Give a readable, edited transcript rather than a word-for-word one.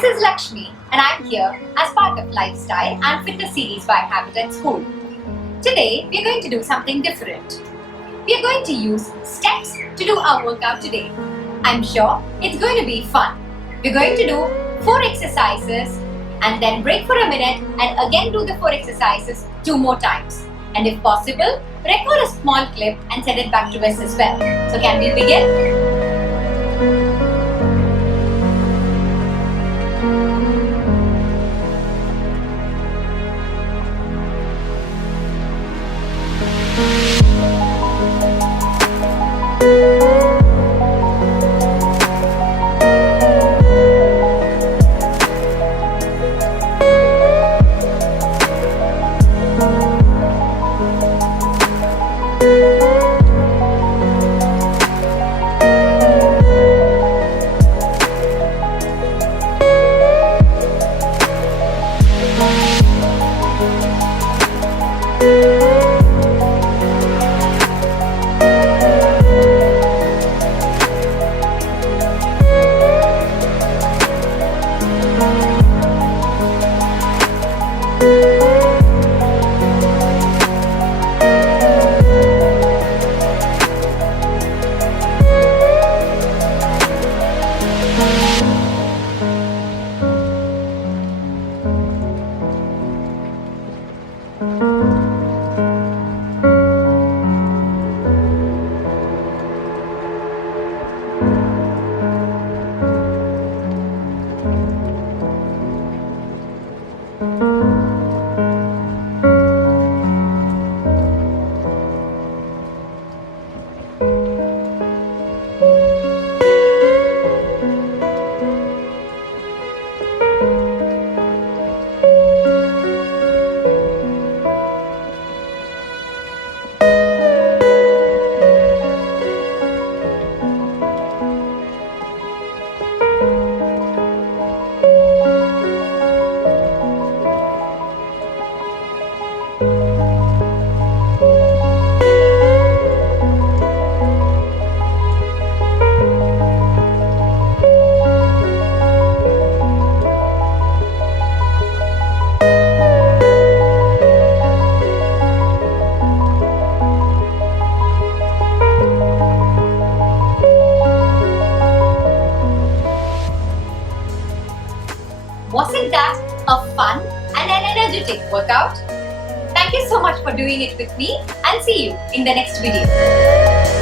This is Lakshmi and I'm here as part of Lifestyle and Fitness series by Habitatschools. Today we are going to do something different. We are going to use steps to do our workout today. I'm sure it's going to be fun. We're going to do 4 exercises and then break for a minute and again do the 4 exercises 2 more times. And if possible, record a small clip and send it back to us as well. So can we begin? Wasn't that a fun and an energetic workout? Thank you so much for doing it with me and see you in the next video.